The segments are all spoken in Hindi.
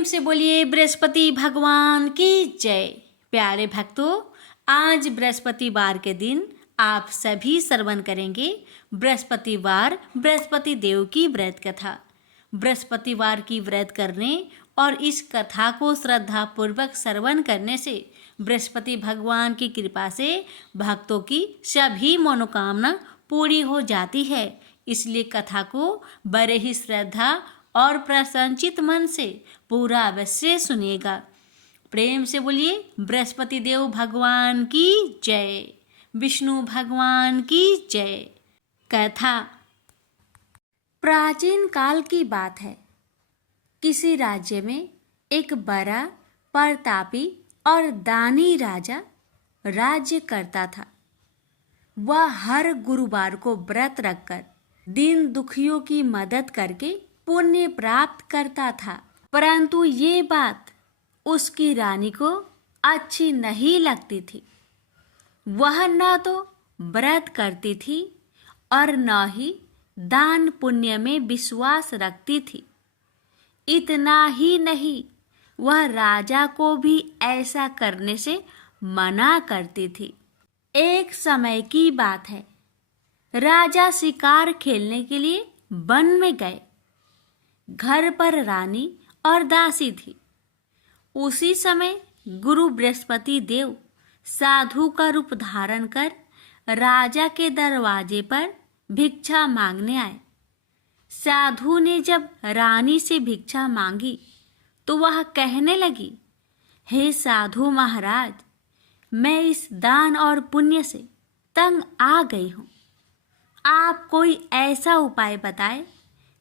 प्रेम से बोलिए बृहस्पति भगवान की जय। प्यारे भक्तों, आज बृहस्पतिवार के दिन आप सभी श्रवण करेंगे बृहस्पतिवार बृहस्पति देव की व्रत कथा। बृहस्पतिवार की व्रत करने और इस कथा को श्रद्धा पूर्वक श्रवण करने से बृहस्पति भगवान की कृपा से भक्तों की सभी मनोकामना पूरी हो जाती है। इसलिए कथा को बड़े ही श्रद्धा और प्रसन्नचित मन से पूरा अवश्य सुनिएगा। प्रेम से बोलिए बृहस्पति देव भगवान की जय, विष्णु भगवान की जय। कथा प्राचीन काल की बात है। किसी राज्य में एक बड़ा प्रतापी और दानी राजा राज्य करता था। वह हर गुरुवार को व्रत रखकर दीन दुखियों की मदद करके पुण्य प्राप्त करता था। परंतु ये बात उसकी रानी को अच्छी नहीं लगती थी। वह न तो व्रत करती थी और न ही दान पुण्य में विश्वास रखती थी। इतना ही नहीं, वह राजा को भी ऐसा करने से मना करती थी। एक समय की बात है। राजा शिकार खेलने के लिए वन में गए। घर पर रानी और दासी थी। उसी समय गुरु बृहस्पति देव साधु का रूप धारण कर राजा के दरवाजे पर भिक्षा मांगने आए। साधु ने जब रानी से भिक्षा मांगी तो वह कहने लगी, हे साधु महाराज, मैं इस दान और पुण्य से तंग आ गई हूँ। आप कोई ऐसा उपाय बताएं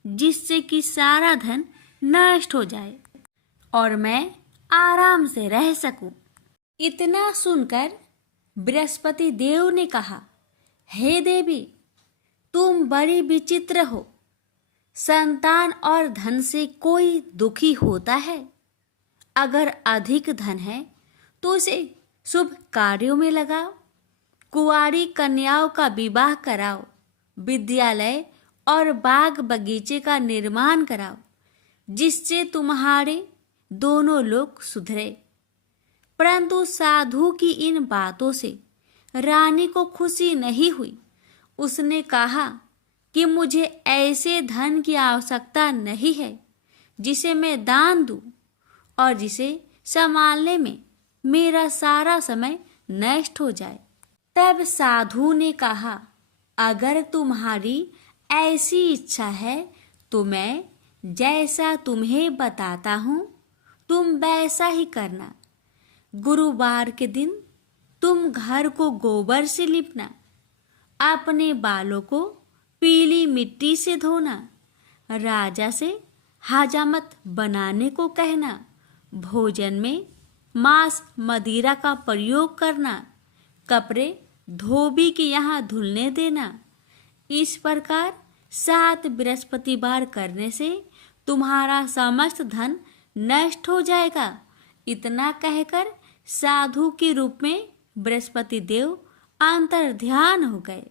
जिससे कि सारा धन नष्ट हो जाए और मैं आराम से रह सकूं। इतना सुनकर बृहस्पति देव ने कहा, हे देवी, तुम बड़ी विचित्र हो। संतान और धन से कोई दुखी होता है। अगर अधिक धन है तो उसे शुभ कार्यों में लगाओ, कुंवारी कन्याओं का विवाह कराओ, विद्यालय और बाग बगीचे का निर्माण कराओ, जिससे तुम्हारे दोनों लोग सुधरे। परंतु साधु की इन बातों से रानी को खुशी नहीं हुई। उसने कहा कि मुझे ऐसे धन की आवश्यकता नहीं है जिसे मैं दान दूं और जिसे संभालने में मेरा सारा समय नष्ट हो जाए। तब साधु ने कहा, अगर तुम्हारी ऐसी इच्छा है तो मैं जैसा तुम्हें बताता हूँ तुम वैसा ही करना। गुरुवार के दिन तुम घर को गोबर से लिपना, अपने बालों को पीली मिट्टी से धोना, राजा से हजामत बनाने को कहना, भोजन में मांस मदिरा का प्रयोग करना, कपड़े धोबी के यहाँ धुलने देना। इस प्रकार 7 बृहस्पतिवार करने से तुम्हारा समस्त धन नष्ट हो जाएगा। इतना कहकर साधु के रूप में बृहस्पति देव अंतर्ध्यान हो गए।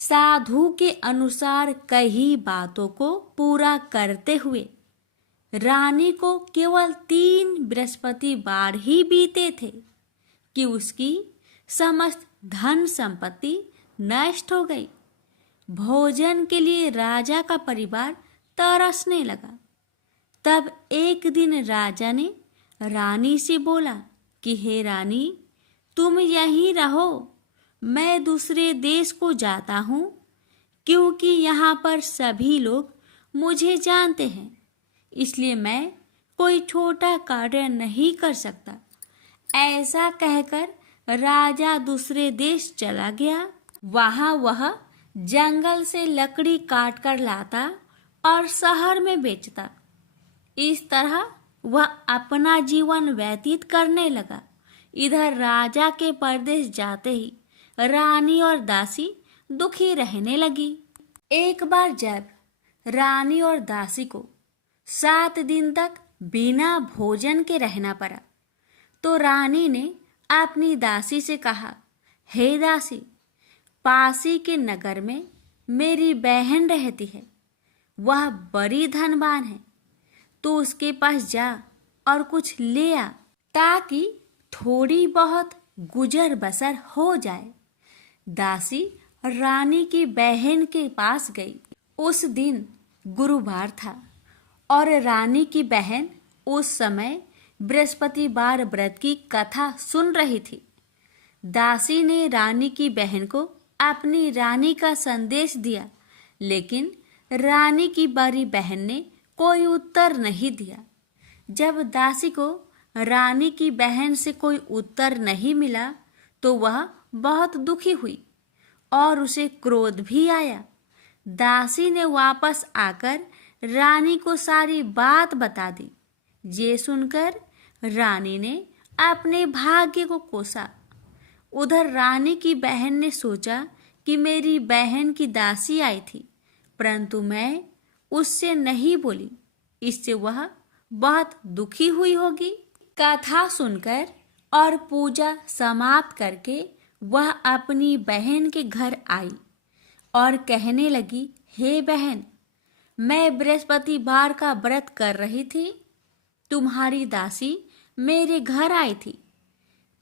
साधु के अनुसार कई बातों को पूरा करते हुए रानी को केवल 3 बृहस्पतिवार ही बीते थे कि उसकी समस्त धन संपत्ति नष्ट हो गई। भोजन के लिए राजा का परिवार तरसने लगा। तब एक दिन राजा ने रानी से बोला कि हे रानी, तुम यहीं रहो, मैं दूसरे देश को जाता हूँ, क्योंकि यहाँ पर सभी लोग मुझे जानते हैं। इसलिए मैं कोई छोटा कार्य नहीं कर सकता। ऐसा कहकर राजा दूसरे देश चला गया। वहाँ वह जंगल से लकड़ी काट कर लाता और शहर में बेचता। इस तरह वह अपना जीवन व्यतीत करने लगा। इधर राजा के परदेश जाते ही रानी और दासी दुखी रहने लगी। एक बार जब रानी और दासी को 7 दिन तक बिना भोजन के रहना पड़ा तो रानी ने अपनी दासी से कहा, हे दासी, पासी के नगर में मेरी बहन रहती है। वह बड़ी धनवान है, तो उसके पास जा और कुछ ले आ, ताकि थोड़ी बहुत गुजर बसर हो जाए। दासी रानी की बहन के पास गई। उस दिन गुरुवार था और रानी की बहन उस समय बृहस्पतिवार व्रत की कथा सुन रही थी। दासी ने रानी की बहन को अपनी रानी का संदेश दिया, लेकिन रानी की बड़ी बहन ने कोई उत्तर नहीं दिया। जब दासी को रानी की बहन से कोई उत्तर नहीं मिला तो वह बहुत दुखी हुई और उसे क्रोध भी आया। दासी ने वापस आकर रानी को सारी बात बता दी। ये सुनकर रानी ने अपने भाग्य को कोसा। उधर रानी की बहन ने सोचा कि मेरी बहन की दासी आई थी, परंतु मैं उससे नहीं बोली, इससे वह बहुत दुखी हुई होगी। कथा सुनकर और पूजा समाप्त करके वह अपनी बहन के घर आई और कहने लगी, हे बहन, मैं बृहस्पतिवार का व्रत कर रही थी। तुम्हारी दासी मेरे घर आई थी,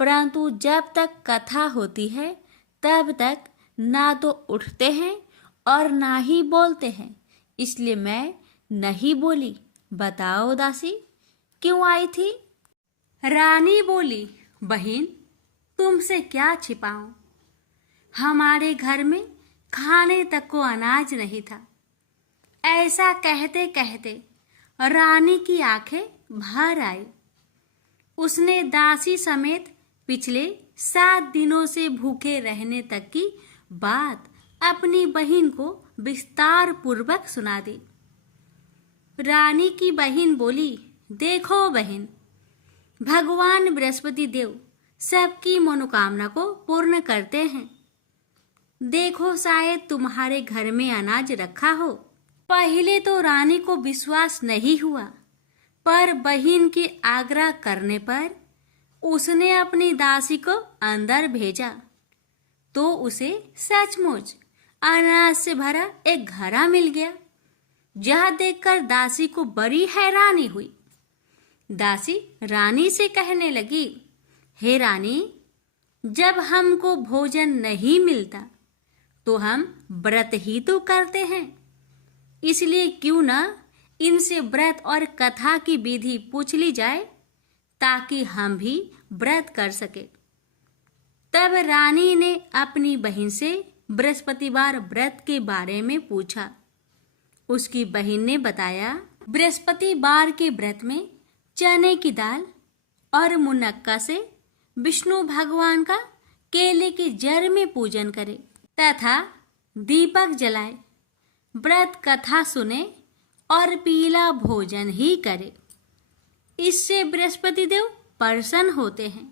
परंतु जब तक कथा होती है तब तक ना तो उठते हैं और ना ही बोलते हैं, इसलिए मैं नहीं बोली। बताओ दासी, क्यों आई थी? रानी बोली, बहन, तुमसे क्या छिपाऊं? हमारे घर में खाने तक को अनाज नहीं था। ऐसा कहते कहते रानी की आंखें भर आई। उसने दासी समेत पिछले 7 दिनों से भूखे रहने तक की बात अपनी बहन को विस्तार पूर्वक सुना दी। रानी की बहन बोली, देखो बहन, भगवान बृहस्पति देव सबकी मनोकामना को पूर्ण करते हैं। देखो, शायद तुम्हारे घर में अनाज रखा हो। पहले तो रानी को विश्वास नहीं हुआ, पर बहन के आग्रह करने पर उसने अपनी दासी को अंदर भेजा तो उसे सचमुच अनाज से भरा एक घड़ा मिल गया। यह देखकर दासी को बड़ी हैरानी हुई। दासी रानी से कहने लगी, हे रानी, जब हमको भोजन नहीं मिलता तो हम व्रत ही तो करते हैं, इसलिए क्यों न इनसे व्रत और कथा की विधि पूछ ली जाए ताकि हम भी व्रत कर सके। तब रानी ने अपनी बहन से बृहस्पतिवार व्रत के बारे में पूछा। उसकी बहन ने बताया, बृहस्पतिवार के व्रत में चने की दाल और मुनक्का से विष्णु भगवान का केले के जड़ में पूजन करे तथा दीपक जलाए, व्रत कथा सुने और पीला भोजन ही करे। इससे बृहस्पति देव प्रसन्न होते हैं।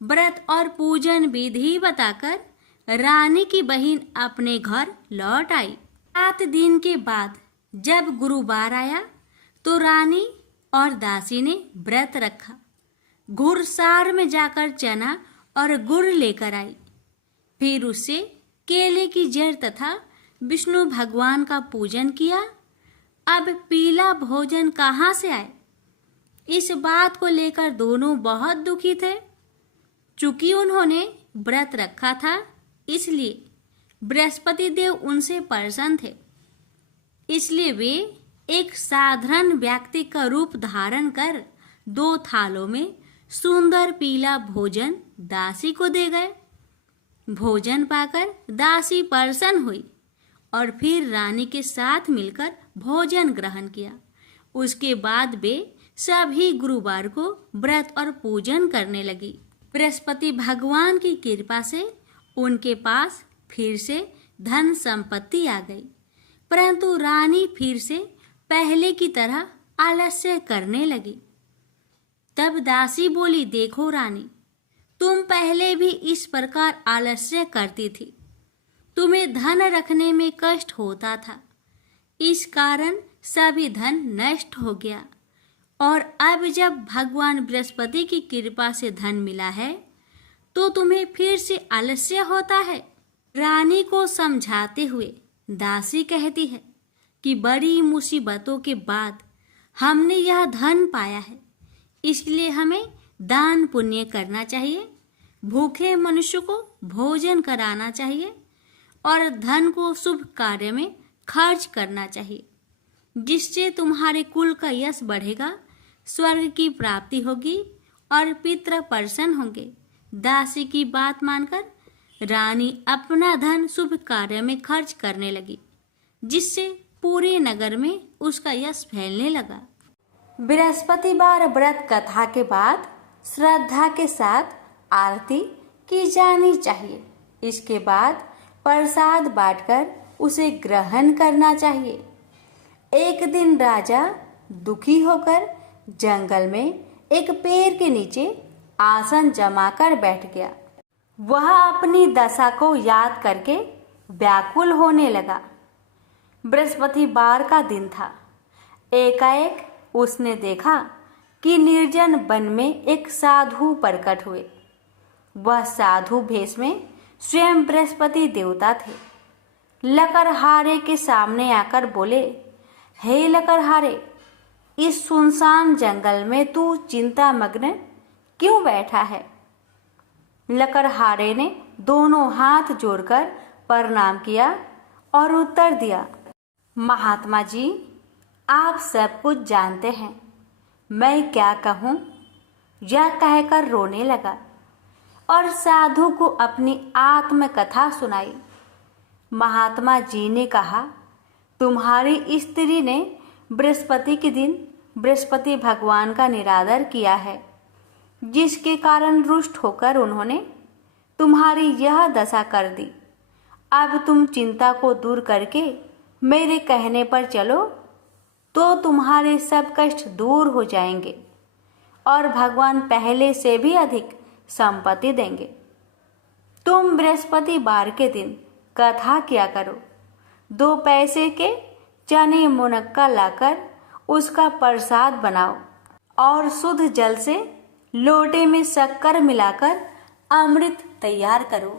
व्रत और पूजन विधि बताकर रानी की बहन अपने घर लौट आई। 7 दिन के बाद जब गुरुवार आया तो रानी और दासी ने व्रत रखा। घुड़सार में जाकर चना और गुड़ लेकर आई। फिर उससे केले की जड़ तथा विष्णु भगवान का पूजन किया। अब पीला भोजन कहाँ से आए? इस बात को लेकर दोनों बहुत दुखी थे। चूंकि उन्होंने व्रत रखा था, इसलिए बृहस्पति देव उनसे प्रसन्न थे। इसलिए वे एक साधारण व्यक्ति का रूप धारण कर 2 थालों में सुंदर पीला भोजन दासी को दे गए। भोजन पाकर दासी प्रसन्न हुई और फिर रानी के साथ मिलकर भोजन ग्रहण किया। उसके बाद वे सभी गुरुवार को व्रत और पूजन करने लगी। बृहस्पति भगवान की कृपा से उनके पास फिर से धन संपत्ति आ गई, परंतु रानी फिर से पहले की तरह आलस्य करने लगी। तब दासी बोली, देखो रानी, तुम पहले भी इस प्रकार आलस्य करती थी। तुम्हें धन रखने में कष्ट होता था, इस कारण सभी धन नष्ट हो गया, और अब जब भगवान बृहस्पति की कृपा से धन मिला है तो तुम्हें फिर से आलस्य होता है। रानी को समझाते हुए दासी कहती है कि बड़ी मुसीबतों के बाद हमने यह धन पाया है, इसलिए हमें दान पुण्य करना चाहिए, भूखे मनुष्य को भोजन कराना चाहिए और धन को शुभ कार्य में खर्च करना चाहिए, जिससे तुम्हारे कुल का यश बढ़ेगा, स्वर्ग की प्राप्ति होगी और पितृ प्रसन्न होंगे। दासी की बात मानकर रानी अपना धन शुभ कार्य में खर्च करने लगी, जिससे पूरे नगर में उसका यश फैलने लगा। बृहस्पतिवार व्रत कथा के बाद श्रद्धा के साथ आरती की जानी चाहिए। इसके बाद प्रसाद बांटकर उसे ग्रहण करना चाहिए। एक दिन राजा दुखी होकर जंगल में एक पेड़ के नीचे आसन जमाकर बैठ गया। वह अपनी दशा को याद करके व्याकुल होने लगा। बृहस्पतिवार का दिन था। एकाएक उसने देखा कि निर्जन वन में एक साधु प्रकट हुए। वह साधु भेष में स्वयं बृहस्पति देवता थे। लकड़हारे के सामने आकर बोले, हे लकड़हारे, इस सुनसान जंगल में तू चिंता मग्न क्यों बैठा है? लकड़हारे ने दोनों हाथ जोड़कर प्रणाम किया और उत्तर दिया, महात्मा जी, आप सब कुछ जानते हैं, मैं क्या कहूँ? यह कहकर रोने लगा और साधु को अपनी आत्मकथा सुनाई। महात्मा जी ने कहा, तुम्हारी स्त्री ने बृहस्पति के दिन बृहस्पति भगवान का निरादर किया है, जिसके कारण रुष्ट होकर उन्होंने तुम्हारी यह दशा कर दी। अब तुम चिंता को दूर करके मेरे कहने पर चलो तो तुम्हारे सब कष्ट दूर हो जाएंगे और भगवान पहले से भी अधिक संपत्ति देंगे। तुम बृहस्पतिवार के दिन कथा किया करो। 2 पैसे के चने मुनक्का लाकर उसका प्रसाद बनाओ और शुद्ध जल से लोटे में शक्कर मिलाकर अमृत तैयार करो।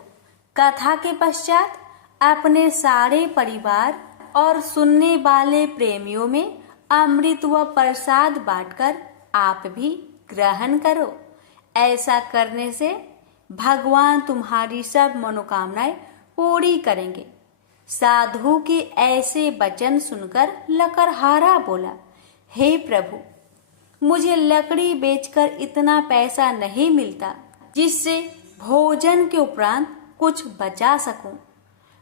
कथा के पश्चात अपने सारे परिवार और सुनने वाले प्रेमियों में अमृत व प्रसाद बांटकर आप भी ग्रहण करो। ऐसा करने से भगवान तुम्हारी सब मनोकामनाएं पूरी करेंगे। साधु के ऐसे वचन सुनकर लकड़हारा बोला, हे प्रभु, मुझे लकड़ी बेचकर इतना पैसा नहीं मिलता जिससे भोजन के उपरांत कुछ बचा सकूं।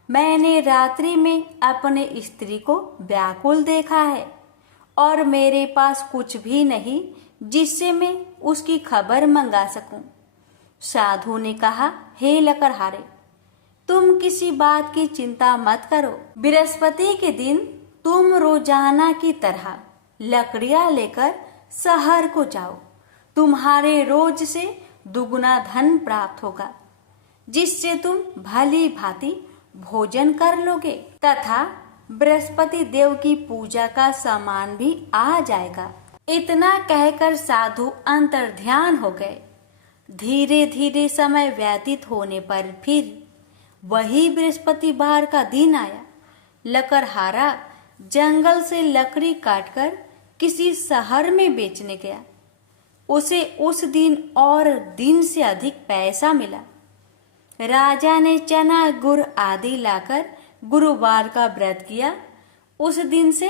मैंने रात्रि में अपने स्त्री को व्याकुल देखा है और मेरे पास कुछ भी नहीं जिससे मैं उसकी खबर मंगा सकूं। साधु ने कहा, हे लकड़हारे, तुम किसी बात की चिंता मत करो। बृहस्पति के दिन तुम रोजाना की तरह लकड़ियां लेकर शहर को जाओ। तुम्हारे रोज से दुगुना धन प्राप्त होगा, जिससे तुम भली भांति भोजन कर लोगे तथा बृहस्पति देव की पूजा का सामान भी आ जाएगा। इतना कहकर साधु अंतर्ध्यान हो गए। धीरे धीरे समय व्यतीत होने पर फिर वही बृहस्पतिवार का दिन आया। लकड़हारा जंगल से लकड़ी काटकर किसी शहर में बेचने गया। उसे उस दिन और दिन से अधिक पैसा मिला। राजा ने चना गुड़ आदि लाकर गुरुवार का व्रत किया। उस दिन से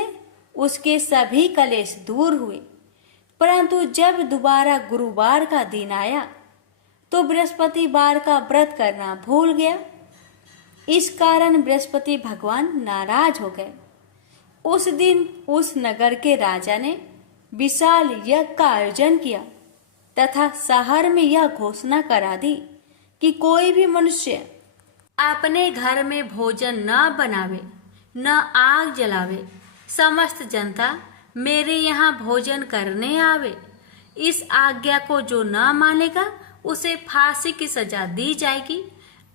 उसके सभी कलेश दूर हुए। परंतु जब दोबारा गुरुवार का दिन आया तो बृहस्पतिवार का व्रत करना भूल गया। इस कारण बृहस्पति भगवान नाराज हो गए। उस दिन उस नगर के राजा ने विशाल यज्ञ का आयोजन किया तथा शहर में यह घोषणा करा दी कि कोई भी मनुष्य अपने घर में भोजन न बनावे, न आग जलावे। समस्त जनता मेरे यहाँ भोजन करने आवे। इस आज्ञा को जो न मानेगा उसे फांसी की सजा दी जाएगी।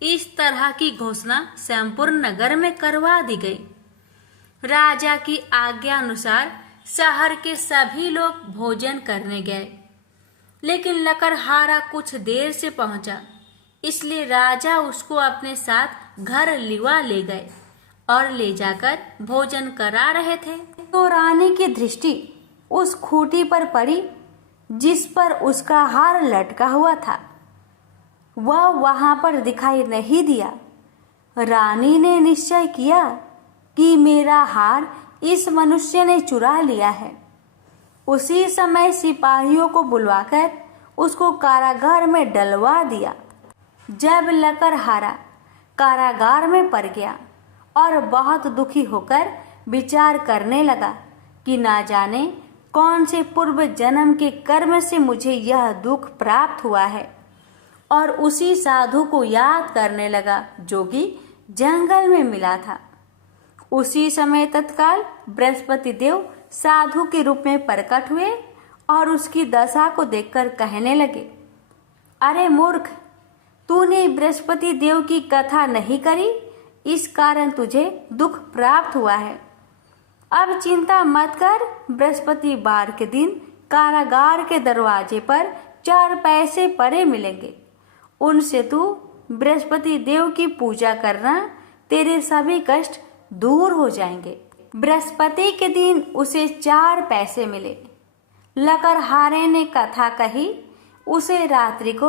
इस तरह की घोषणा संपूर्ण नगर में करवा दी गई। राजा की आज्ञा अनुसार शहर के सभी लोग भोजन करने गए, लेकिन लकड़हारा कुछ देर से पहुंचा, इसलिए राजा उसको अपने साथ घर लिवा ले गए और ले जाकर भोजन करा रहे थे। तो रानी की दृष्टि उस खूंटी पर पड़ी जिस पर उसका हार लटका हुआ था वह वहां पर दिखाई नहीं दिया। रानी ने निश्चय किया कि मेरा हार इस मनुष्य ने चुरा लिया है। उसी समय सिपाहियों को बुलवाकर उसको कारागार में डलवा दिया। जब लकड़हारा कारागार में पड़ गया और बहुत दुखी होकर विचार करने लगा कि ना जाने कौन से पूर्व जन्म के कर्म से मुझे यह दुख प्राप्त हुआ है, और उसी साधु को याद करने लगा जो कि जंगल में मिला था। उसी समय तत्काल बृहस्पति देव साधु के रूप में प्रकट हुए और उसकी दशा को देखकर कहने लगे, अरे मूर्ख, तूने बृहस्पति देव की कथा नहीं करी, इस कारण तुझे दुख प्राप्त हुआ है। अब चिंता मत कर, बृहस्पति वार के दिन कारागार के दरवाजे पर 4 पैसे पड़े मिलेंगे। उनसे तू बृहस्पति देव की पूजा करना, तेरे सभी कष्ट दूर हो जाएंगे। बृहस्पति के दिन उसे 4 पैसे मिले। लकड़हारे ने कथा कही। उसे रात्रि को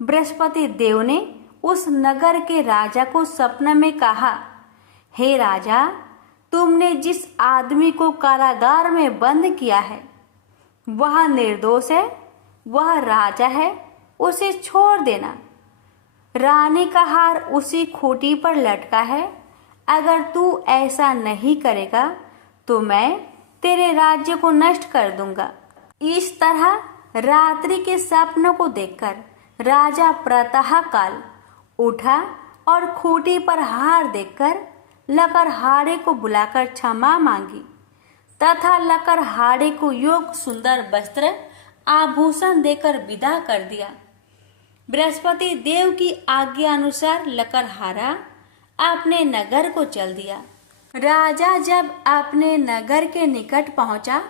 बृहस्पति देव ने उस नगर के राजा को सपने में कहा, हे राजा, तुमने जिस आदमी को कारागार में बंद किया है वह निर्दोष है, वह राजा है, उसे छोड़ देना। रानी का हार उसी खूंटी पर लटका है। अगर तू ऐसा नहीं करेगा तो मैं तेरे राज्य को नष्ट कर दूंगा। इस तरह रात्रि के सपनों को देखकर राजा प्रातः काल उठा और खूंटी पर हार देखकर लकड़हारे को बुलाकर क्षमा मांगी तथा लकड़हारे को योग सुंदर वस्त्र आभूषण देकर विदा कर दिया। बृहस्पति देव की आज्ञा अनुसार लकड़हारा अपने नगर को चल दिया। राजा जब अपने नगर के निकट पहुंचा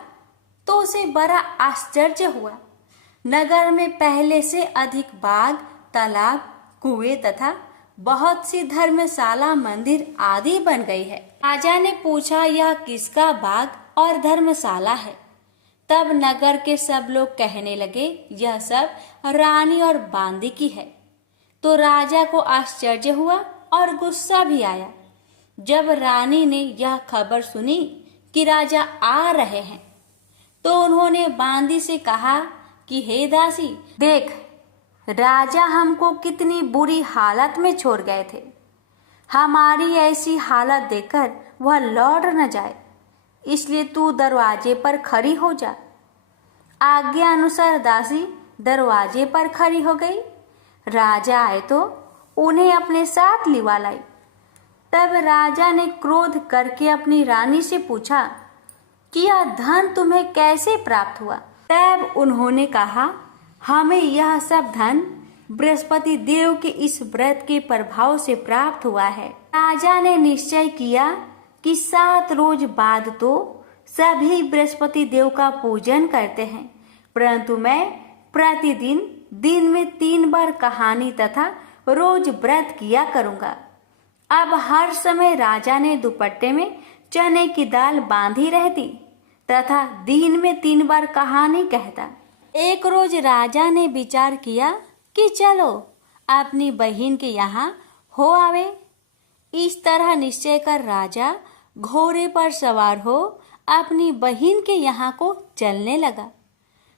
तो उसे बड़ा आश्चर्य हुआ। नगर में पहले से अधिक बाग, तालाब, कुएं तथा बहुत सी धर्मशाला, मंदिर आदि बन गई है। राजा ने पूछा, यह किसका बाग और धर्मशाला है? तब नगर के सब लोग कहने लगे, यह सब रानी और बांदी की है। तो राजा को आश्चर्य हुआ और गुस्सा भी आया। जब रानी ने यह खबर सुनी कि राजा आ रहे हैं तो उन्होंने बांदी से कहा कि हे दासी, देख, राजा हमको कितनी बुरी हालत में छोड़ गए थे। हमारी ऐसी हालत देखकर वह लौट न जाए, इसलिए तू दरवाजे पर खड़ी हो जा। आज्ञा अनुसार दासी दरवाजे पर खड़ी हो गई। राजा आए तो उन्हें अपने साथ लिवा लाई। तब राजा ने क्रोध करके अपनी रानी से पूछा कि यह धन तुम्हें कैसे प्राप्त हुआ? तब उन्होंने कहा, हमें यह सब धन बृहस्पति देव के इस व्रत के प्रभाव से प्राप्त हुआ है। राजा ने निश्चय किया कि 7 रोज बाद तो सभी बृहस्पति देव का पूजन करते हैं, परंतु मैं प्रतिदिन दिन में 3 बार कहानी तथा रोज व्रत किया करूंगा। अब हर समय राजा ने दुपट्टे में चने की दाल बांधी रहती तथा दिन में 3 बार कहानी कहता। एक रोज राजा ने विचार किया कि चलो अपनी बहन के यहाँ हो आवे। इस तरह निश्चय कर राजा घोड़े पर सवार हो अपनी बहन के यहाँ को चलने लगा।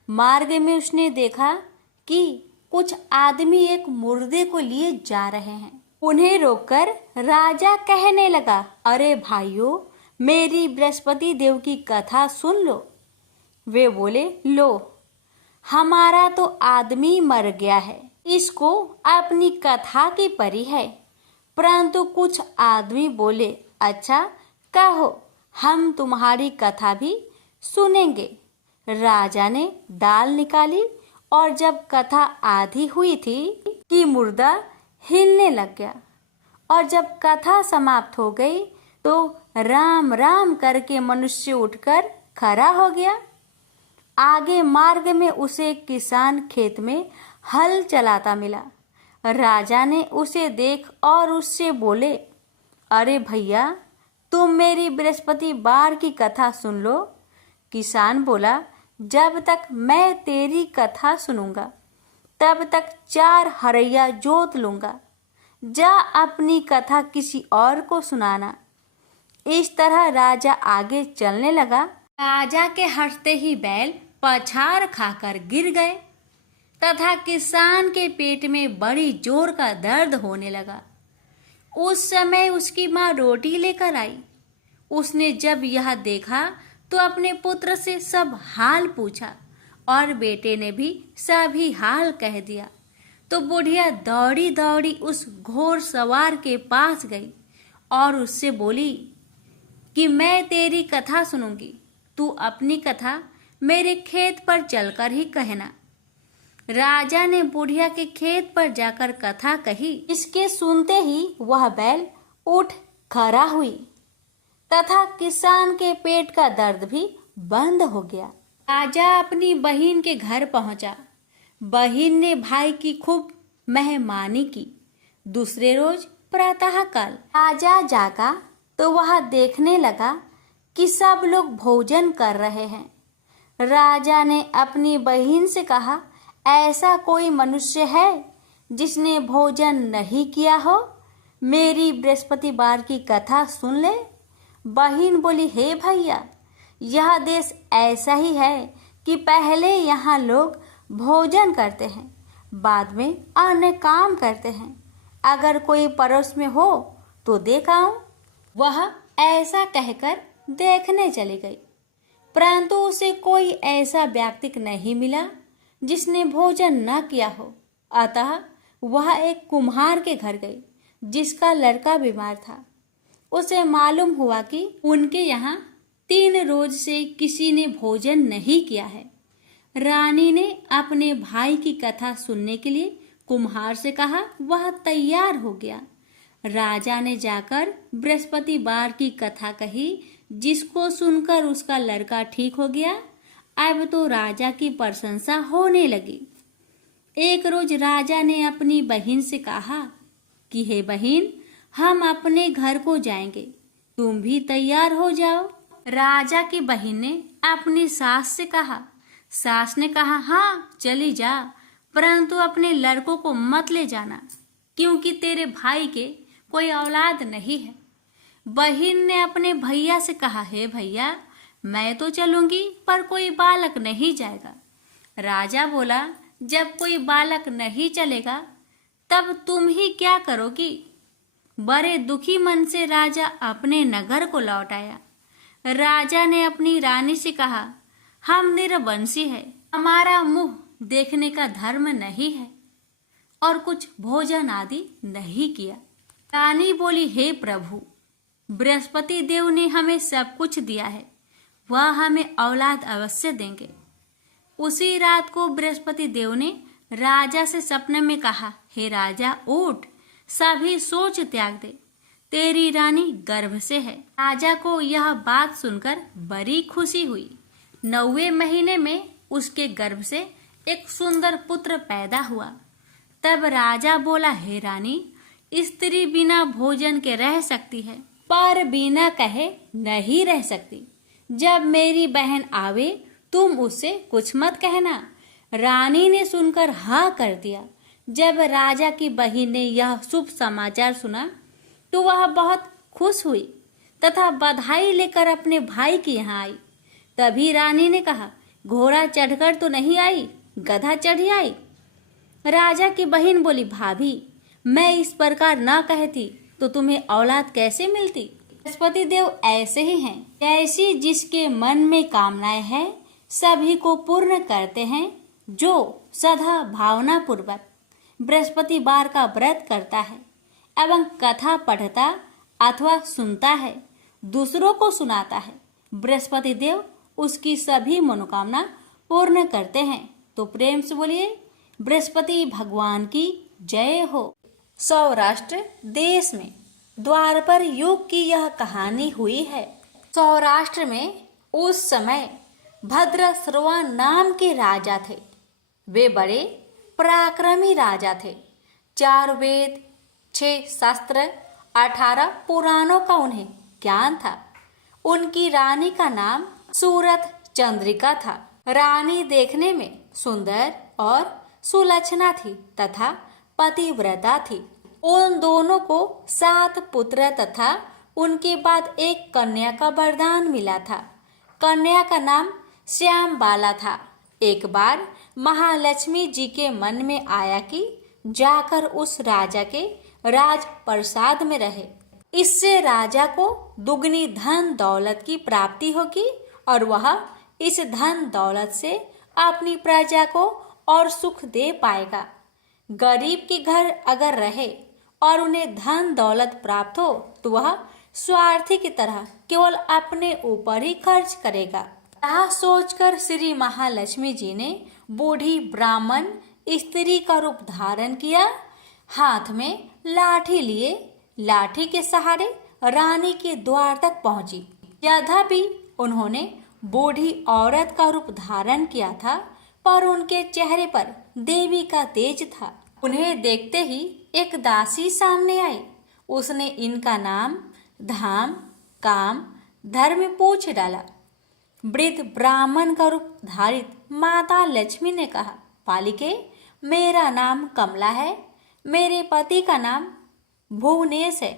मार्ग में उसने देखा कि कुछ आदमी एक मुर्दे को लिए जा रहे हैं। उन्हें रोककर राजा कहने लगा, अरे भाइयों, मेरी बृहस्पति देव की कथा सुन लो। वे बोले, लो, हमारा तो आदमी मर गया है, इसको अपनी कथा की परी है। परंतु कुछ आदमी बोले, अच्छा कहो, हम तुम्हारी कथा भी सुनेंगे। राजा ने दाल निकाली और जब कथा आधी हुई थी कि मुर्दा हिलने लग गया, और जब कथा समाप्त हो गई तो राम राम करके मनुष्य उठकर खड़ा हो गया। आगे मार्ग में उसे एक किसान खेत में हल चलाता मिला। राजा ने उसे देख और उससे बोले, अरे भैया, तुम मेरी बृहस्पति वार की कथा सुन लो। किसान बोला, जब तक मैं तेरी कथा सुनूंगा तब तक 4 हरैया जोत लूंगा। जा अपनी कथा किसी और को सुनाना। इस तरह राजा आगे चलने लगा। राजा के हंसते ही बैल पछाड़ खाकर गिर गए तथा किसान के पेट में बड़ी जोर का दर्द होने लगा। उस समय उसकी माँ रोटी लेकर आई। उसने जब यह देखा तो अपने पुत्र से सब हाल पूछा और बेटे ने भी सभी हाल कह दिया। तो बुढ़िया दौड़ी दौड़ी उस घोड़ सवार के पास गई और उससे बोली कि मैं तेरी कथा सुनूंगी, तू अपनी कथा मेरे खेत पर चलकर ही कहना। राजा ने बुढ़िया के खेत पर जाकर कथा कही। इसके सुनते ही वह बैल उठ खड़ा हुई तथा किसान के पेट का दर्द भी बंद हो गया। राजा अपनी बहिन के घर पहुंचा। बहिन ने भाई की खूब मेहमानी की। दूसरे रोज प्रातःकाल राजा जागा तो वह देखने लगा कि सब लोग भोजन कर रहे हैं। राजा ने अपनी बहिन से कहा, ऐसा कोई मनुष्य है जिसने भोजन नहीं किया हो? मेरी बृहस्पतिवार की कथा सुन ले। बहिन बोली, हे भैया, यह देश ऐसा ही है कि पहले यहाँ लोग भोजन करते हैं, बाद में अन्य काम करते हैं। अगर कोई पड़ोस में हो तो देख आऊं। वह ऐसा कहकर देखने चली गई, परंतु उसे कोई ऐसा व्यक्ति नहीं मिला जिसने भोजन न किया हो। अतः वह एक कुम्हार के घर गई जिसका लड़का बीमार था। उसे मालूम हुआ कि उनके यहाँ 3 रोज से किसी ने भोजन नहीं किया है। रानी ने अपने भाई की कथा सुनने के लिए कुम्हार से कहा। वह तैयार हो गया। राजा ने जाकर बृहस्पतिवार की कथा कही, जिसको सुनकर उसका लड़का ठीक हो गया। अब तो राजा की प्रशंसा होने लगी। एक रोज राजा ने अपनी बहन से कहा कि हे बहन, हम अपने घर को जाएंगे, तुम भी तैयार हो जाओ। राजा की बहन ने अपनी सास से कहा। सास ने कहा, हाँ चली जा, परंतु अपने लड़कों को मत ले जाना, क्योंकि तेरे भाई के कोई औलाद नहीं है। बहन ने अपने भैया से कहा, हे भैया, मैं तो चलूंगी पर कोई बालक नहीं जाएगा। राजा बोला, जब कोई बालक नहीं चलेगा तब तुम ही क्या करोगी? बड़े दुखी मन से राजा अपने नगर को लौट आया। राजा ने अपनी रानी से कहा, हम निरवंशी है, हमारा मुंह देखने का धर्म नहीं है और कुछ भोजन आदि नहीं किया। रानी बोली, हे प्रभु, बृहस्पति देव ने हमें सब कुछ दिया है, वह हमें औलाद अवश्य देंगे। उसी रात को बृहस्पति देव ने राजा से सपने में कहा, हे राजा, उठ, सभी सोच त्याग दे, तेरी रानी गर्भ से है। राजा को यह बात सुनकर बड़ी खुशी हुई। 9वें महीने में उसके गर्भ से एक सुंदर पुत्र पैदा हुआ। तब राजा बोला, हे रानी, स्त्री बिना भोजन के रह सकती है, पर बिना कहे नहीं रह सकती। जब मेरी बहन आवे तुम उससे कुछ मत कहना। रानी ने सुनकर हाँ कर दिया। जब राजा की बहन ने यह शुभ समाचार सुना तो वह बहुत खुश हुई तथा बधाई लेकर अपने भाई के यहाँ आई। तभी रानी ने कहा, घोड़ा चढ़कर तो नहीं आई, गधा चढ़ी आई। राजा की बहन बोली, भाभी, मैं इस प्रकार न कहती तो तुम्हें औलाद कैसे मिलती? बृहस्पति देव ऐसे ही हैं, ऐसी जिसके मन में कामनाएं हैं सभी को पूर्ण करते हैं। जो सदा भावना पूर्वक बृहस्पतिवार का व्रत करता है एवं कथा पढ़ता अथवा सुनता है, दूसरों को सुनाता है, बृहस्पति देव उसकी सभी मनोकामना पूर्ण करते हैं। तो प्रेम से बोलिए, बृहस्पति भगवान की जय हो। सौराष्ट्र देश में द्वापर युग की यह कहानी हुई है। सौराष्ट्र में उस समय भद्रश्रवा नाम के राजा थे। वे बड़े पराक्रमी राजा थे। 4 वेद, 6 शास्त्र, 18 पुराणों का उन्हें ज्ञान था। उनकी रानी का नाम सूरत चंद्रिका था। रानी देखने में सुंदर और सुलक्षणा थी तथा पतिव्रता थी। उन दोनों को 7 पुत्र तथा उनके बाद एक कन्या का वरदान मिला था। कन्या का नाम श्यामबाला था। एक बार महालक्ष्मी जी के मन में आया कि जाकर उस राजा के राजप्रसाद में रहे। इससे राजा को दुगनी धन दौलत की प्राप्ति होगी और वह इस धन दौलत से अपनी प्रजा को और सुख दे पाएगा। गरीब के घर अगर रहे और उन्हें धन दौलत प्राप्त हो तो वह स्वार्थी की तरह केवल अपने ऊपर ही खर्च करेगा। यह सोचकर श्री महालक्ष्मी जी ने बूढ़ी ब्राह्मण स्त्री का रूप धारण किया। हाथ में लाठी लिए लाठी के सहारे रानी के द्वार तक पहुंची। यद्यपि उन्होंने बूढ़ी औरत का रूप धारण किया था, पर उनके चेहरे पर देवी का तेज था। उन्हें देखते ही एक दासी सामने आई। उसने इनका नाम, धाम, काम, धर्म पूछ डाला। वृद्ध ब्राह्मण का रूप धारित माता लक्ष्मी ने कहा, बालिके, मेरा नाम कमला है। मेरे पति का नाम भुवनेश है।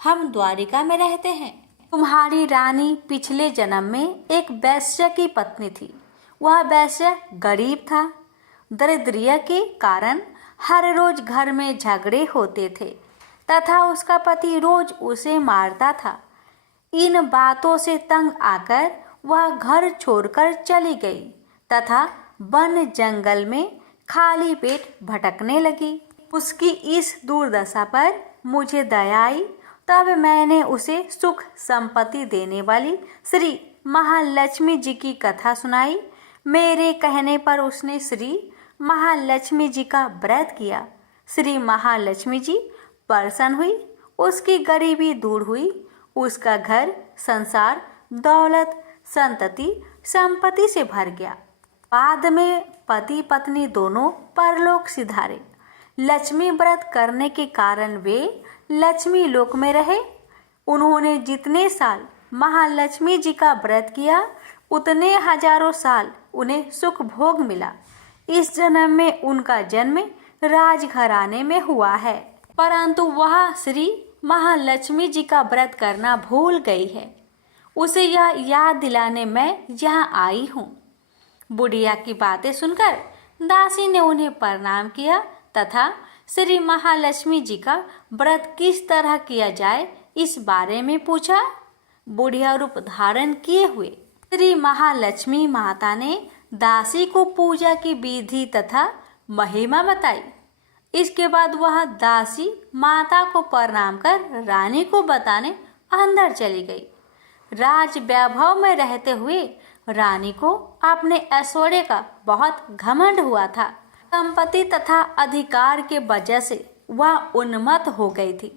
हम द्वारिका में रहते हैं। तुम्हारी रानी पिछले जन्म में एक वैश्य की पत्नी थी। वह वैश्य गरीब था। दरिद्रता के कारण हर रोज घर में झगड़े होते थे तथा उसका पति रोज उसे मारता था। इन बातों से तंग आकर वह घर छोड़कर चली गई तथा वन जंगल में खाली पेट भटकने लगी। उसकी इस दुर्दशा पर मुझे दया आई, तब मैंने उसे सुख संपत्ति देने वाली श्री महालक्ष्मी जी की कथा सुनाई। मेरे कहने पर उसने श्री महालक्ष्मी जी का व्रत किया। श्री महालक्ष्मी जी प्रसन्न हुई, उसकी गरीबी दूर हुई, उसका घर संसार दौलत संतति संपत्ति से भर गया। बाद में पति पत्नी दोनों परलोक सिधारे। लक्ष्मी व्रत करने के कारण वे लक्ष्मी लोक में रहे। उन्होंने जितने साल महालक्ष्मी जी का व्रत किया उतने हजारों साल उन्हें सुख भोग मिला। इस जन्म में उनका जन्म राजघराने में हुआ है, परंतु वह श्री महालक्ष्मी जी का व्रत करना भूल गई है। उसे यह याद दिलाने मैं यहाँ आई हूँ। बुढ़िया की बातें सुनकर दासी ने उन्हें प्रणाम किया तथा श्री महालक्ष्मी जी का व्रत किस तरह किया जाए इस बारे में पूछा। बुढ़िया रूप धारण किए हुए श्री महालक्ष्मी माता ने दासी को पूजा की विधि तथा महिमा बताई। इसके बाद वह दासी माता को प्रणाम कर रानी को बताने अंदर चली गई। राज वैभव में रहते हुए रानी को अपने ऐश्वर्य का बहुत घमंड हुआ था। संपत्ति तथा अधिकार के वजह से वह उन्मत्त हो गई थी।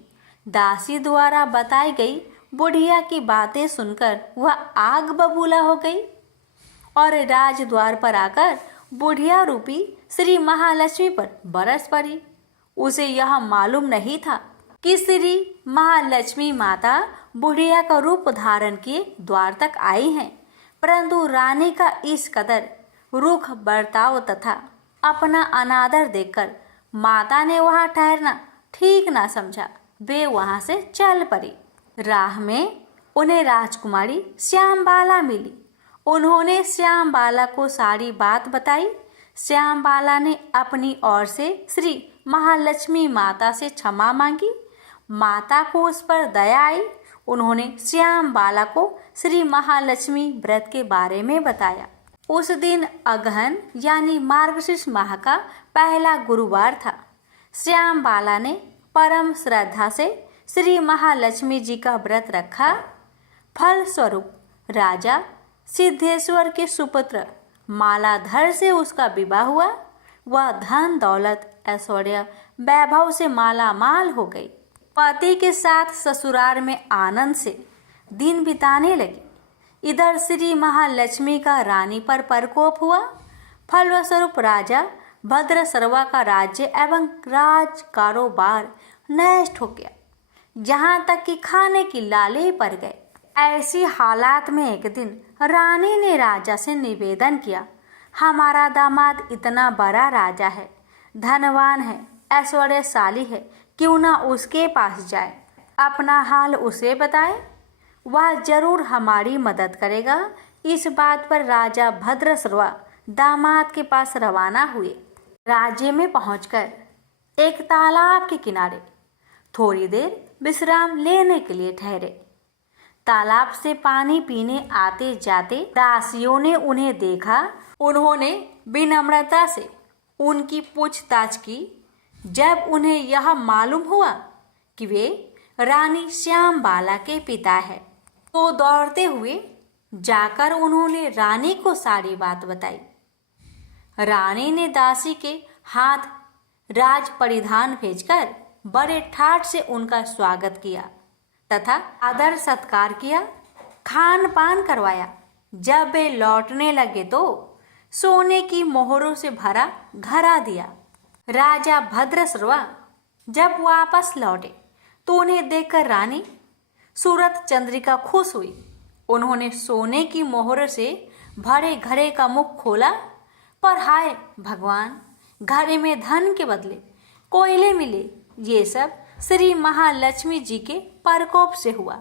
दासी द्वारा बताई गई बुढ़िया की बातें सुनकर वह आग बबूला हो गई और राजद्वार पर आकर बुढ़िया रूपी श्री महालक्ष्मी पर बरस पड़ी। उसे यह मालूम नहीं था कि श्री महालक्ष्मी माता बुढ़िया का रूप धारण किए द्वार तक आई हैं, परंतु रानी का इस कदर रुख बर्ताव तथा अपना अनादर देखकर माता ने वहां ठहरना ठीक ना समझा। वे वहां से चल पड़ी। राह में उन्हें राजकुमारी श्यामबाला मिली। उन्होंने श्यामबाला को सारी बात बताई। श्यामबाला ने अपनी ओर से श्री महालक्ष्मी माता से क्षमा मांगी। माता को उस पर दया आई। उन्होंने श्यामबाला को श्री महालक्ष्मी व्रत के बारे में बताया। उस दिन अगहन यानी मार्गशीर्ष माह का पहला गुरुवार था। श्यामबाला ने परम श्रद्धा से श्री महालक्ष्मी जी का व्रत रखा। फल स्वरूप राजा सिद्धेश्वर के सुपुत्र मालाधर से उसका विवाह हुआ। वह धन दौलत ऐश्वर्य वैभव से माला माल हो गई। पति के साथ ससुराल में आनंद से दिन बिताने लगी। इधर श्री महालक्ष्मी का रानी पर प्रकोप हुआ। फलस्वरूप राजा भद्रसर्वा का राज्य एवं राज कारोबार नष्ट हो गया, जहाँ तक कि खाने की लाले पड़ गए। ऐसी हालात में एक दिन रानी ने राजा से निवेदन किया, हमारा दामाद इतना बड़ा राजा है, धनवान है, ऐश्वर्यशाली है, क्यों ना उसके पास जाए, अपना हाल उसे बताए, वह जरूर हमारी मदद करेगा। इस बात पर राजा भद्रश्रवा दामाद के पास रवाना हुए। राज्य में पहुंचकर एक तालाब के किनारे थोड़ी देर विश्राम लेने के लिए ठहरे। तालाब से पानी पीने आते जाते दासियों ने उन्हें देखा। उन्होंने विनम्रता से उनकी पूछताछ की। जब उन्हें यह मालूम हुआ कि वे रानी श्यामबाला के पिता हैं, तो दौड़ते हुए जाकर उन्होंने रानी को सारी बात बताई। रानी ने दासी के हाथ राज परिधान भेजकर बड़े ठाट से उनका स्वागत किया तथा आदर सत्कार किया, खान पान करवाया। जब वे लौटने लगे तो सोने की मोहरों से भरा घड़ा दिया। राजा भद्रश्रवा जब वापस लौटे तो उन्हें देखकर रानी सूरत चंद्रिका खुश हुई। उन्होंने सोने की मोहर से भरे घड़े का मुख खोला, पर हाय भगवान, घड़े में धन के बदले कोयले मिले। ये सब श्री महालक्ष्मी जी के प्रकोप से हुआ।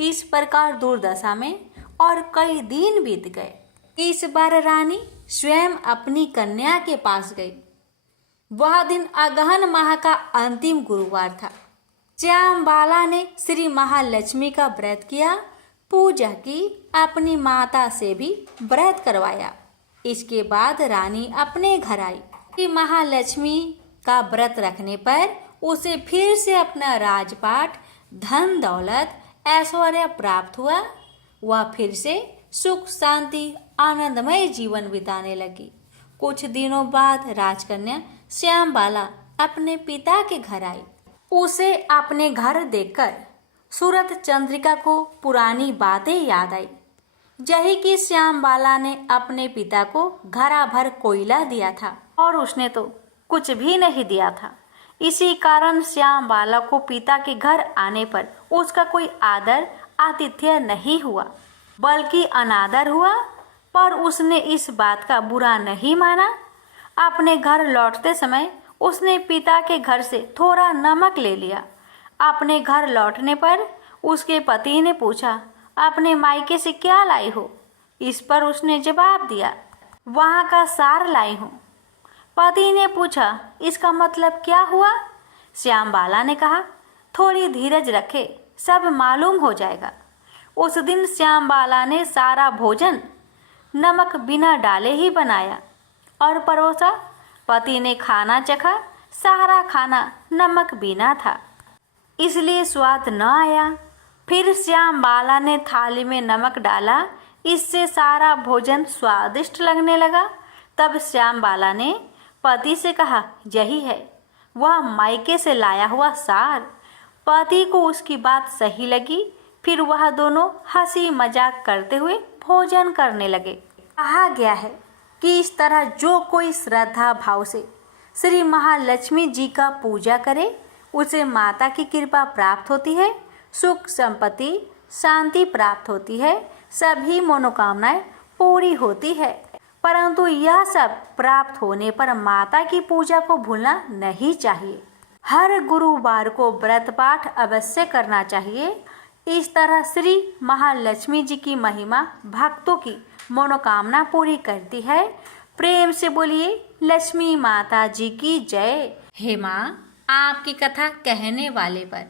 इस प्रकार दुर्दशा में और कई दिन बीत गए। इस बार रानी स्वयं अपनी कन्या के पास गई। वह दिन अगहन माह का अंतिम गुरुवार था। श्यामबाला ने श्री महालक्ष्मी का व्रत किया, पूजा की, अपनी माता से भी व्रत करवाया। इसके बाद रानी अपने घर आई। श्री महालक्ष्मी का व्रत रखने पर उसे फिर से अपना राजपाट, धन दौलत, ऐश्वर्य प्राप्त हुआ। वह फिर से सुख शांति आनंदमय जीवन बिताने लगी। कुछ दिनों बाद राजकन्या श्यामबाला अपने पिता के घर आई। उसे अपने घर देखकर सूरत चंद्रिका को पुरानी बातें याद आई। यही कि श्यामबाला ने अपने पिता को घड़ा भर कोयला दिया था और उसने तो कुछ भी नहीं दिया था। इसी कारण श्यामबाला को पिता के घर आने पर उसका कोई आदर आतिथ्य नहीं हुआ, बल्कि अनादर हुआ। पर उसने इस बात का बुरा नहीं माना। अपने घर लौटते समय उसने पिता के घर से थोड़ा नमक ले लिया। अपने घर लौटने पर उसके पति ने पूछा, अपने मायके से क्या लाई हो? इस पर उसने जवाब दिया, वहाँ का सार लाई हूँ। पति ने पूछा, इसका मतलब क्या हुआ? श्यामबाला ने कहा, थोड़ी धीरज रखे, सब मालूम हो जाएगा। उस दिन श्यामबाला ने सारा भोजन नमक बिना डाले ही बनाया और परोसा। पति ने खाना चखा, सारा खाना नमक बिना था, इसलिए स्वाद न आया। फिर श्यामबाला ने थाली में नमक डाला, इससे सारा भोजन स्वादिष्ट लगने लगा। तब श्यामबाला ने पति से कहा, यही है वह मायके से लाया हुआ सार। पति को उसकी बात सही लगी। फिर वह दोनों हंसी मजाक करते हुए भोजन करने लगे। कहा गया है कि इस तरह जो कोई श्रद्धा भाव से श्री महालक्ष्मी जी का पूजा करे, उसे माता की कृपा प्राप्त होती है, सुख संपत्ति शांति प्राप्त होती है, सभी मनोकामनाएं पूरी होती है। परंतु यह सब प्राप्त होने पर माता की पूजा को भूलना नहीं चाहिए। हर गुरुवार को व्रत पाठ अवश्य करना चाहिए। इस तरह श्री महालक्ष्मी जी की महिमा भक्तों की मनोकामना पूरी करती है। प्रेम से बोलिए लक्ष्मी माता जी की जय। हे माँ, आपकी कथा कहने वाले पर,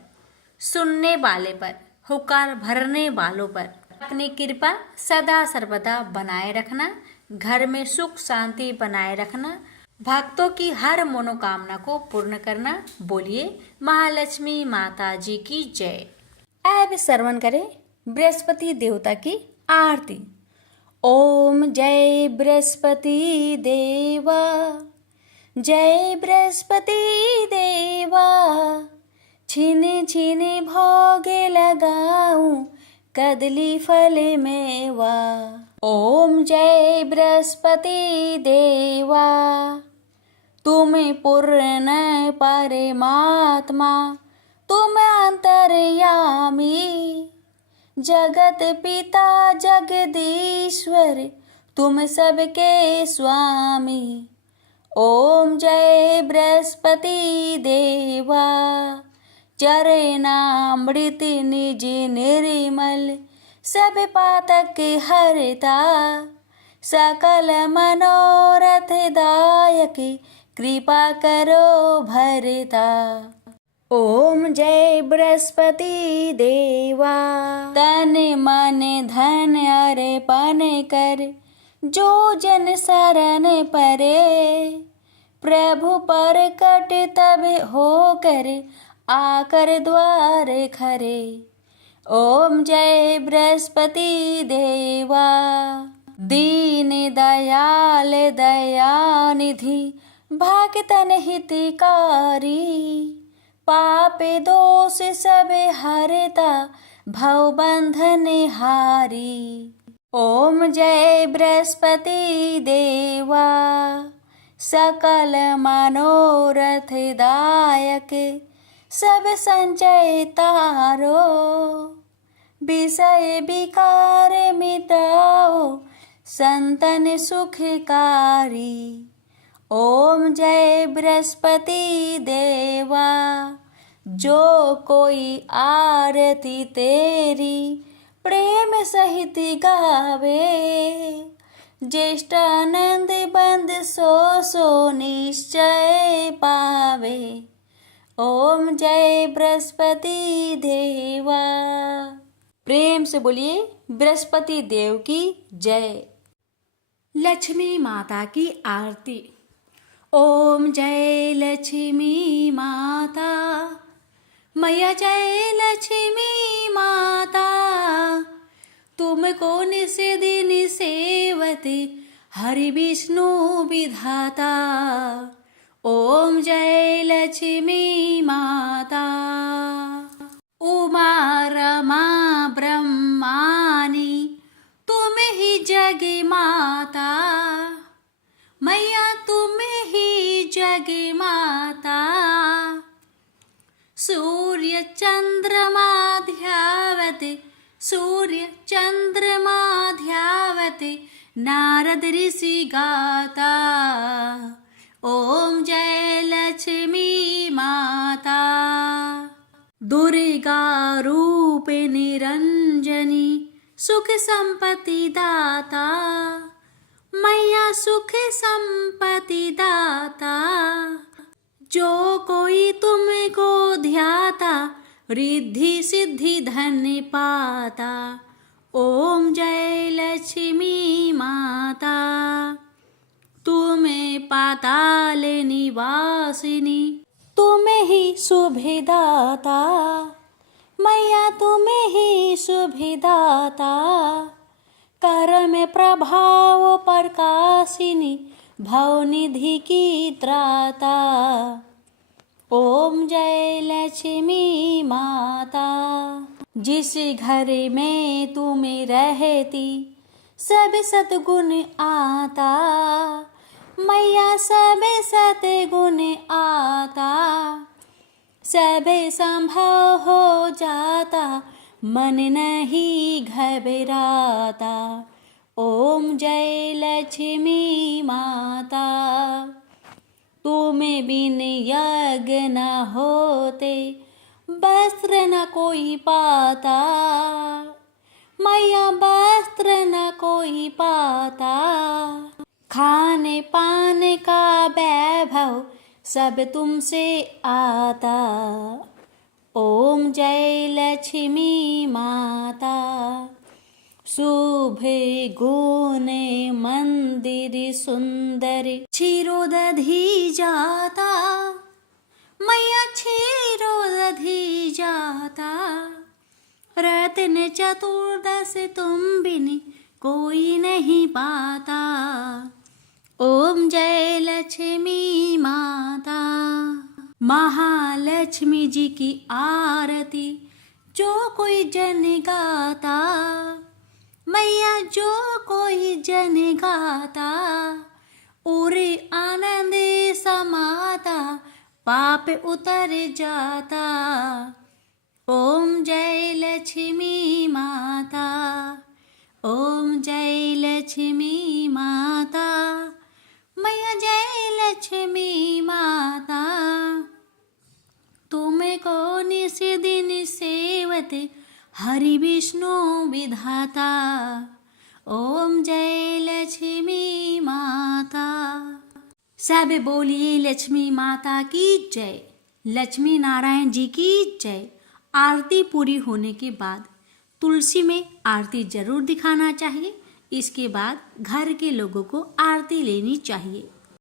सुनने वाले पर, हुकार भरने वालों पर अपनी कृपा सदा सर्वदा बनाए रखना, घर में सुख शांति बनाए रखना, भक्तों की हर मनोकामना को पूर्ण करना। बोलिए महालक्ष्मी माता जी की जय। अब श्रवण करें बृहस्पति देवता की आरती। ओम जय बृहस्पति देवा, जय बृहस्पति देवा, छिने छिने भोगे लगाऊं कदली फल मेवा। ओम जय बृहस्पति देवा, तुम पूर्ण परमात्मा, तुम अंतर्यामी, जगत पिता जगदीश्वर, तुम सबके स्वामी। ओम जय बृहस्पति देवा, चरणामृत निज निर्मल, सब पातक हरता, सकल मनोरथ दायक, कृपा करो भरता। ओम जय बृहस्पति देवा, तन मन धन अर्पण कर, जो जन शरण परे, प्रभु पर कट तब होकर, आकर द्वार खरे। ओम जय बृहस्पति देवा, दीन दयाल दयानिधि, भक्तन हितकारी, पाप दोष सब हरता, भव बंधन हारी। ओम जय बृहस्पति देवा, सकल मनोरथ दायक, सब संचय तारो, विषय विकार मिटाओ, संतन सुखकारी। ओम जय बृहस्पति देवा, जो कोई आरती तेरी, प्रेम सहित गावे, ज्येष्ठानंद बंद सो निश्चय पावे। ओम जय बृहस्पति देवा। प्रेम से बोलिए बृहस्पति देव की जय। लक्ष्मी माता की आरती। ओम जय लक्ष्मी माता, मैया जय लक्ष्मी माता, तुमको निस दिन सेवते, हरि विष्णु विधाता। ओम जय लक्ष्मी माता, उमा रमा ब्रह्मानी, तुम ही जग माता, मैया तुम ही जग माता। सूर्य चंद्रमा ध्यावते, सूर्य चंद्रमा ध्यावते, नारद ऋषि गाता। ओम जय लक्ष्मी माता, दुर्गा रूप निरंजनी, सुख संपत्ति दाता, मैया सुख संपत्ति दाता। जो कोई तुमको ध्याता, रिद्धि सिद्धि धन पाता। ओम जय लक्ष्मी माता, तुम्हें पाताल निवासिनी, तुम्हें ही शुभदाता, मैया तुम्हें ही शुभदाता। कर्म प्रभाव प्रकाशिनी, भवनिधि की त्राता। ओम जय लक्ष्मी माता, जिस घर में तुम रहती, सब सद्गुण आता, मैया सब सद्गुण आता। सब संभव हो जाता, मन नहीं घबराता। ओम जय लक्ष्मी माता, तुम बिन यज्ञ न होते, वस्त्र न कोई पाता, मैया वस्त्र न कोई पाता। खाने पाने का वैभव सब तुमसे आता। ओम जय लक्ष्मी माता, शुभ गुण मंदिर सुंदर, क्षीरोदधि जाता, मैया क्षीरोदधि जाता। रत्न चतुर्दश तुम बिन कोई नहीं पाता। ओम जय लक्ष्मी माता, महालक्ष्मी जी की आरती जो कोई जन गाता, मैया जो कोई जन गाता, उरे आनंद समाता, पाप उतर जाता। ओम जय लक्ष्मी माता, ओम जय लक्ष्मी माता, मैया जय लक्ष्मी माता, तुमको निस दिन सेवते हरि विष्णु विधाता। ओम जय लक्ष्मी माता। सब बोलिए लक्ष्मी माता की जय, लक्ष्मी नारायण जी की जय। आरती पूरी होने के बाद तुलसी में आरती जरूर दिखाना चाहिए। इसके बाद घर के लोगों को आरती लेनी चाहिए।